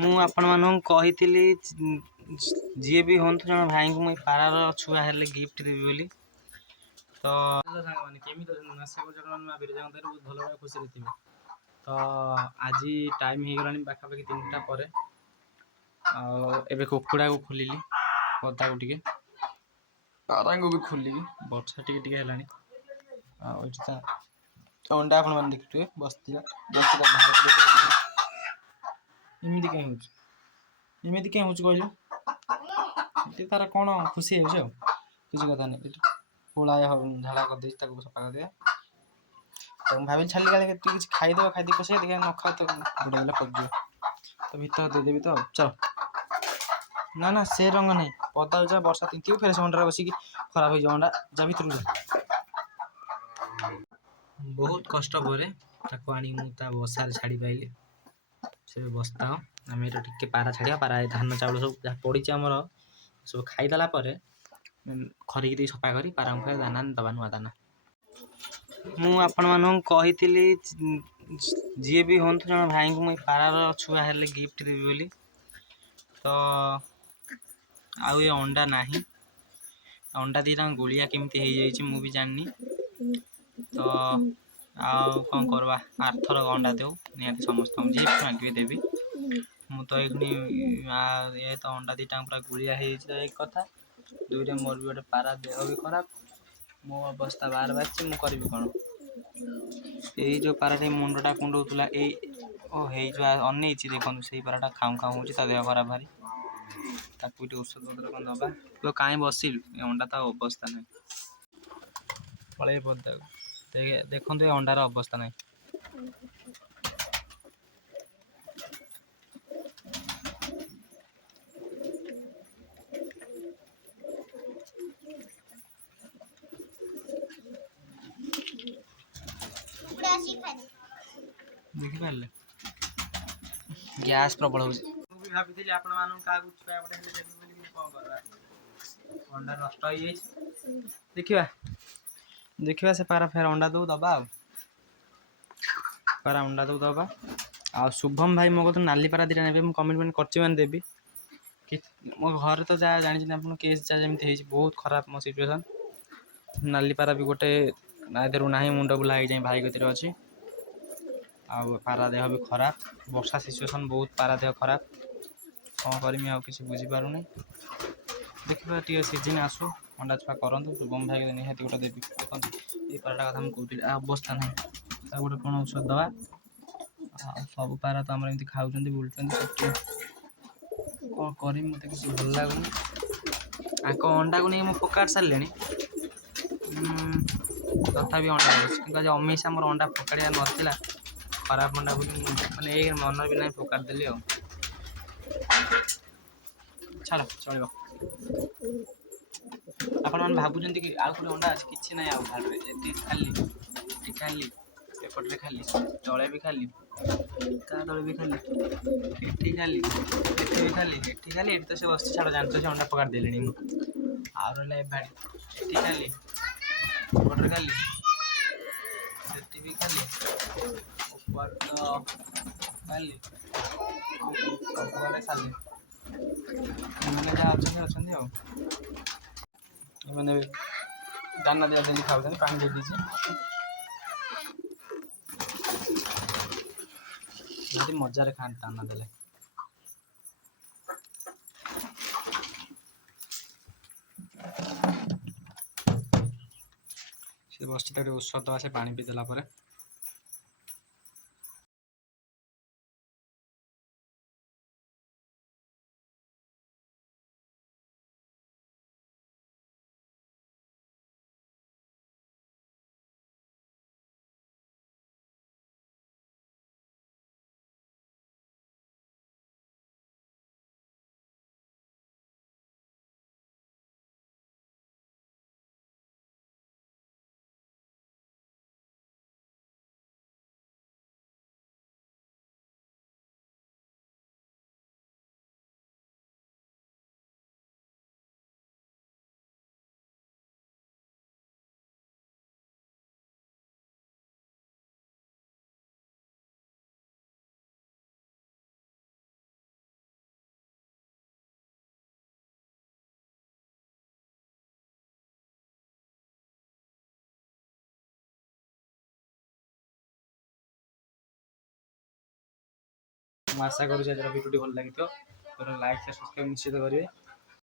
ମୁଁ ଆପଣମାନଙ୍କୁ କହିଥିଲି ଯିଏ ବି ହୁଅନ୍ତୁ ଜଣେ ଭାଇଙ୍କୁ ମୁଁ ପାରାର ଛୁଆ ହେଲେ ଗିଫ୍ଟ ଦେବି ବୋଲି। ତ ସାଙ୍ଗମାନେ କେମିତି ଅଛନ୍ତି? ଆଶା କରୁଛି ଆପଣମାନେ ବିରଜାଙ୍କ ଦୟାରୁ ବହୁତ ଭଲ ଭାବେ ଖୁସିରେ ଥିବେ। ତ ଆଜି ଟାଇମ୍ ହେଇଗଲାଣି ପାଖାପାଖି 3ଟା ପରେ। ଆଉ ଏବେ କୁକୁଡ଼ାକୁ ଖୋଲିଲି, ପଦାକୁ ଟିକେ ପାରାଙ୍କୁ ବି ଖୋଲିବି। ବର୍ଷା ଟିକେ ଟିକେ ହେଲାଣି। ଆଉ ଏଠି ତା ଅଣ୍ଡା ଆପଣମାନେ ଦେଖିଥିବେ ବସିଥିଲା ଏମିତି କାହିଁ ହେଉଛି? ଏମିତି କାହିଁ ହେଉଛି କହିଲ? ଏଠି ତାର କ'ଣ ଖୁସି ହେଉଛି ଆଉ କିଛି କଥା ନାହିଁ। ଏଠି ପୁଳାଏ ଝାଡ଼ା କରିଦେଇଛି, ତାକୁ ସଫା କରିଦେବା। ତ ମୁଁ ଭାବିଲି ଛାଡ଼ିଲି କାଳେ କିଛି ଖାଇଦେବ, ଖାଇଦେଇ ପଶିବା, ଦେଖିବା ନ ଖାଉ ତ ଗୋଟା ଦେଲେ କରିଯିବ। ତ ଭିତରେ ଦେଇଦେବି ତ ଆଉ ଚାଲ। ନା ନା ସେ ରଙ୍ଗ ନାହିଁ, ପଦାକୁ ଯା, ବର୍ଷା ତିନ୍ତିବ ଫେରେ ସେ ଅଣ୍ଡାରେ ବସିକି ଖରାପ ହେଇଯିବ ଅଣ୍ଡା। ଯା ଭିତରକୁ ଯା। ବହୁତ କଷ୍ଟ ପରେ ତାକୁ ଆଣିକି ମୁଁ ତା ବସାରେ ଛାଡ଼ି ପାଇଲି। ସେ ବସ୍ତାଅ ଆମେ ଏଇଟା ଟିକେ ପାରା ଛାଡ଼ିବା। ପାରା ଧାନ ଚାଉଳ ସବୁ ଯାହା ପଡ଼ିଛି ଆମର ସବୁ ଖାଇଦେଲା ପରେ ଖରିକି ଦେଇ ସଫା କରି ପାରାଙ୍କୁ ଫେରେ ଦାନା ଦେବା, ନୂଆ ଦାନା। ମୁଁ ଆପଣମାନଙ୍କୁ କହିଥିଲି ଯିଏ ବି ହୁଅନ୍ତୁ ଜଣେ ଭାଇଙ୍କୁ ମୁଁ ପାରାର ଛୁଆ ହେଲେ ଗିଫ୍ଟ ଦେବି ବୋଲି। ତ ଆଉ ଏ ଅଣ୍ଡା ନାହିଁ। ଅଣ୍ଡା ଦୁଇଟା ଗୁଳିଆ କେମିତି ହେଇଯାଇଛି ମୁଁ ବି ଜାଣିନି। ତ ଆଉ କ'ଣ କରିବା, ଆରଥର ଅଣ୍ଡା ଦେଉ ନିହାତି ସମସ୍ତଙ୍କୁ ଯିଏ ମାଗିବେ ଦେବି। ମୁଁ ତ ଏଇଖୁଣି ଏ ତ ଅଣ୍ଡା ଦୁଇଟା ପୁରା ଗୁଳିଆ ହେଇଯାଇଛି, ତ ଏକ କଥା। ଦୁଇରେ ମୋର ବି ଗୋଟେ ପାରା ଦେହ ବି ଖରାପ, ମୋ ଅବସ୍ଥା ବାହାର ବାହାରିଛି। ମୁଁ କରିବି କ'ଣ? ଏଇ ଯେଉଁ ପାରାଟି ମୁଣ୍ଡଟା କୁଣ୍ଡଉଥିଲା ହେଇଯିବ ଅନେଇଛି, ଦେଖନ୍ତୁ ସେଇ ପାରାଟା ଖାଉଁ ଖାଉଁ ହେଉଛି, ତା ଦେହ ଖରାପ ଭାରି। ତାକୁ ଟିକେ ଔଷଧ ପତ୍ର କ'ଣ ଦେବା। ତୁ କାହିଁ ବସିଲୁ? ଏ ଅଣ୍ଡା ତ ଅବସ୍ଥା ନାହିଁ। ପଳେଇ ପଦାକୁ। ଦେଖନ୍ତୁ ଏ ଅଣ୍ଡାର ଅବସ୍ଥା ନାହିଁ। ଦେଖିପାରିଲେ ଗ୍ୟାସ୍ ପ୍ରବଳ ହେଉଛି। ମୁଁ ବି ଭାବିଥିଲି ଆପଣମାନଙ୍କୁ କାହାକୁ ଛୁଆ ଗୋଟେ ହେଲେ ଦେବି ବୋଲି, କ'ଣ କରିବା, ଅଣ୍ଡା ନଷ୍ଟ ହେଇଯାଇଛି। ଦେଖିବା ସେ ପାରା ଫେର ଅଣ୍ଡା ଦେବା ଆଉ ପାରା ଅଣ୍ଡା ଦେବା। ଆଉ ଶୁଭମ ଭାଇ ମୋ କତିରୁ ନାଲି ପାରା ଦୁଇଟା ନେବେ, ମୁଁ କମିଟମେଣ୍ଟ କରିଛି ମାନେ ଦେବି। ମୋ ଘରେ ତ ଯାହା ଜାଣିଛନ୍ତି ଆପଣ, କେସ୍ ଯାହା ଯେମିତି ହେଇଛି, ବହୁତ ଖରାପ ମୋ ସିଚୁଏସନ୍। ନାଲି ପାରା ବି ଗୋଟେ ଏଥିରୁ ନାହିଁ, ମୁଣ୍ଡ ବୁଲା ହେଇଯାଇ ଭାଇ କତିରେ ଅଛି। ଆଉ ପାରା ଦେହ ବି ଖରାପ, ବର୍ଷା ସିଚୁଏସନ୍, ବହୁତ ପାରା ଦେହ ଖରାପ। କ'ଣ କରିମି ଆଉ କିଛି ବୁଝିପାରୁନି। ଦେଖିବା ଟିକେ ସିଜିନ୍ ଆସୁ, ଅଣ୍ଡା ଛୁଆ କରନ୍ତୁ। ଶୁଭମ ଭାଇ ନିହାତି ଗୋଟେ ଦେବି। ଦେଖନ୍ତୁ ଏଇ ପାରାଟା କଥା ମୁଁ କହୁଥିଲି, ଅବସ୍ଥା ନାହିଁ। ତାକୁ ଗୋଟେ କ'ଣ ଔଷଧ ଦେବା। ଆଉ ସବୁ ପାରା ତ ଆମର ଏମିତି ଖାଉଛନ୍ତି, ବୁଲୁଛନ୍ତି। କ'ଣ କରିବି ମୋତେ କିଛି ଭଲ ଲାଗୁନି। ଆଙ୍କ ଅଣ୍ଡାକୁ ନେଇ ମୁଁ ଫୋକାଡ଼ି ସାରିଲିଣି, ତଥାପି ଅଣ୍ଡା ଅଛି। କିନ୍ତୁ ଆଜି ଅମେଇସା ଆମର ଅଣ୍ଡା ଫୋକାଡ଼ିବାର ନଥିଲା, ଖରାପ ଅଣ୍ଡା ବୋଲି ମୁଁ ମାନେ ଏଇ ମନ ବି ନାହିଁ, ଫୋକାଡ଼ି ଦେଲି ଆଉ। ଛାଡ଼, ଚଳିବ। ଆପଣମାନେ ଭାବୁଛନ୍ତି କି ଆଉ ଗୋଟେ ଅଣ୍ଡା ଅଛି? କିଛି ନାହିଁ ଆଉ ଭାଡ଼ରେ, ଏଠି ଖାଲି, ଏଠି ଖାଲି, ଏପଟରେ ଖାଲି, ତଳେ ବି ଖାଲି, ତା ତଳେ ବି ଖାଲି, ଏଠି ଖାଲି, ଏଠି ବି ଖାଲି, ଏଠି ଖାଲି, ଏଠି ତ ସେ ବସିଛି। ଛାଡ଼, ଜାଣିଛ ସେ ଅଣ୍ଡା ଫୋକାଡ଼ି ଦେଲିଣି ମୁଁ। ଆଉ ରହିଲା ଏ ଭାଡ଼ି, ଏଠି ଖାଲି, ଏପଟରେ ଖାଲି, ସେଠି ବି ଖାଲି, ଉପର ତ ଖାଲି, ସବୁଆଡ଼େ ଖାଲି। ଏମାନେ ଯାହା ଅଛନ୍ତି ଆଉ। ଏମାନେ ଦାନା ଦିଆଦେଲି ଖାଉଛନ୍ତି, ପାଣି ଦେଇ ଦେଇଛି। ଭାରି ମଜାରେ ଖାଆନ୍ତି ଦାନା ଦେଲେ। ସେ ବସିଛି, ତାକୁ ଔଷଧ ଦେବା। ସେ ପାଣି ପିଇ ଦେଲା ପରେ ମୁଁ ଆଶା କରୁଛି ଆଜିର ଭିଡ଼ିଓଟି ଭଲ ଲାଗିଥିବ। ଲାଇକ୍ ସବସ୍କ୍ରାଇବ୍ ନିଶ୍ଚିତ କରିବେ।